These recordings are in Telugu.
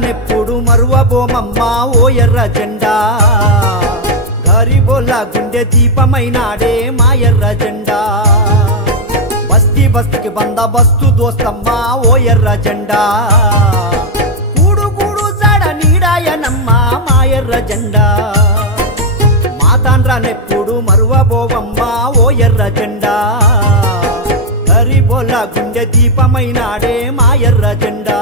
మాతాండ్రనెప్పుడు మరువబోమమ్మా ఓ ఎర్ర జెండా గరీబోళ్ళ గుండె దీపమైనాడే మా ఎర్ర జెండా బస్తీ బస్తీకి బందోబస్తు దోస్తమ్మా ఓ ఎర్ర జెండా కూడు కూడు జాడ నీడాయనమ్మా మా ఎర్ర జెండా మాతాండ్రనెప్పుడు మరువబోవమ్మా ఓ ఎర్ర జెండా గరీబోళ్ళ గుండె దీపమైనాడే మా ఎర్ర జెండా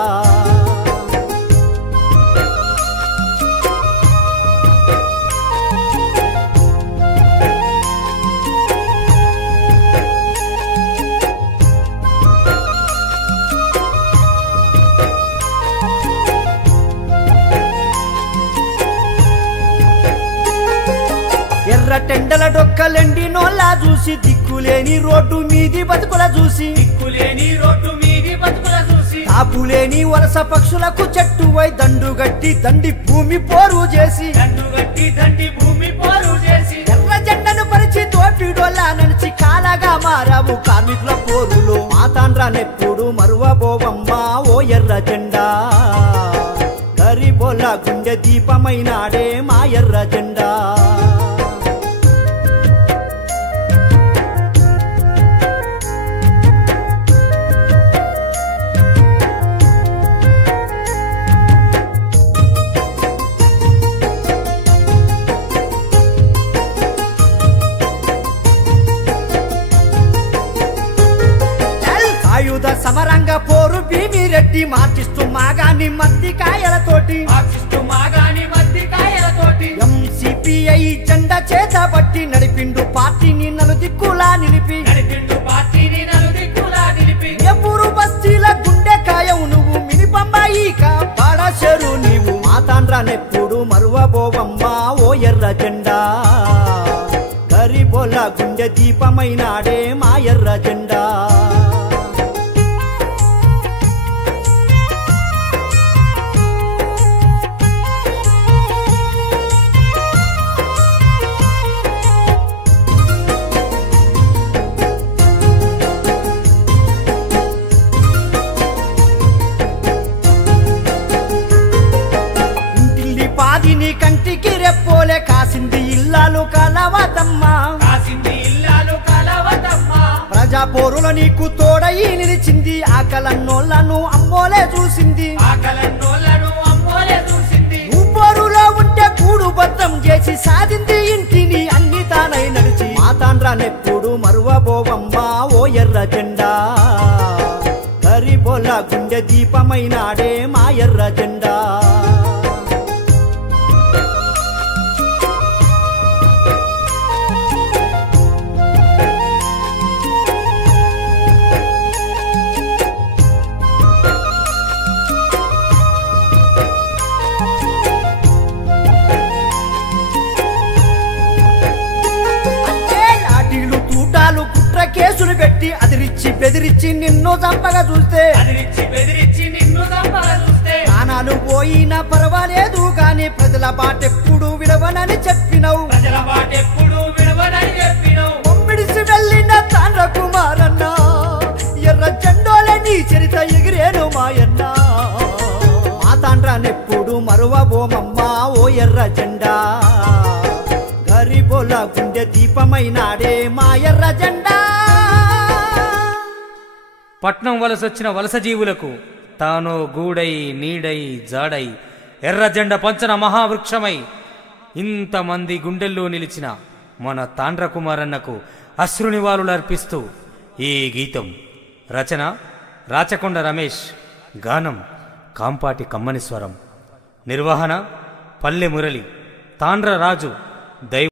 ఎర్ర టెండల డొక్కలెండి నోళ్ళ చూసి దిక్కులేని రోడ్డు మీది బతుకుల చూసి తాపులేని వలస పక్షులకు చెట్టువై దండుగట్టి దండి భూమి పోరు చేసి ఎర్ర జెండను పరిచి తోపిడోలా నడిచి కాలగా మారావు కార్మికుల పోరులో మాతాండ్రనెప్పుడు మరువబోవమ్మా ఓ ఎర్ర జెండా గరీబోళ్ళ గుండె దీపమైనాడే మా ఎర్ర జెండా ఆయుధ సమరంగ పోరు భీమిరెడ్డి మార్చిస్తూ మాగాని మద్ది కాయలతోటి ఎంసిపిఐ జెండా చేతబట్టి నడిపిండు పార్టీని నలుదిక్కులా నిలిపి ఎప్పుడు బస్తీల గుండె కాయవు నువ్వు మినిపంబాయి కాపాడచెరు నీవు మాతాండ్రనెప్పుడు మరువబోవమ్మా ఓ ఎర్ర జెండా గరీబోళ్ళ గుండె దీపమైనాడే మా ఎర్ర జెండా పాదిని కంటికి రెప్పోలే కాసింది ఇల్లాలు కలవతమ్మా ప్రజా పోరుల నీకు తోడయి నిలిచింది ఆకలన్నోళ్లను అమ్మోలే చూసింది ఊపోరులో ఉంటే కూడు బద్దం చేసి సాధింది ఇంటిని అన్ని తానై నడిచి మాతాండ్రనెప్పుడు మరువబోవమ్మా ఓ ఎర్ర జెండా గరీబోళ్ళ గుండె దీపమైనాడే మా ఎర్ర జెండా కేసులు పెట్టి అదిరిచ్చి బెదిరించి నిన్ను చంపగా చూస్తే ప్రాణాలు పోయినా పర్వాలేదు గాని ప్రజల బాటెప్పుడు విడవనని చెప్పినవు మమ్మిడిసి వెళ్ళిన తాండ్ర కుమారన్న ఎర్ర జెండోలే నీ చరిత ఎగిరేను మాయన్న మాతాండ్రనెప్పుడు మరువబోమమ్మా ఓ ఎర్ర జెండా గరీబోళ్ళ గుండె దీపమైనాడే మా ఎర్ర జెండా పట్నం వలసొచ్చిన వలస జీవులకు తాను గూడై నీడై జాడై ఎర్ర జెండ పంచన మహావృక్షమై ఇంతమంది గుండెల్లో నిలిచిన మన తాండ్ర కుమారన్నకు అశ్రునివాళులు అర్పిస్తూ ఈ గీతం రచన రాచకొండ రమేష్, గానం కాంపాటి కమ్మని స్వరం, నిర్వహణ పల్లె మురళి, తాండ్ర రాజు, దైవ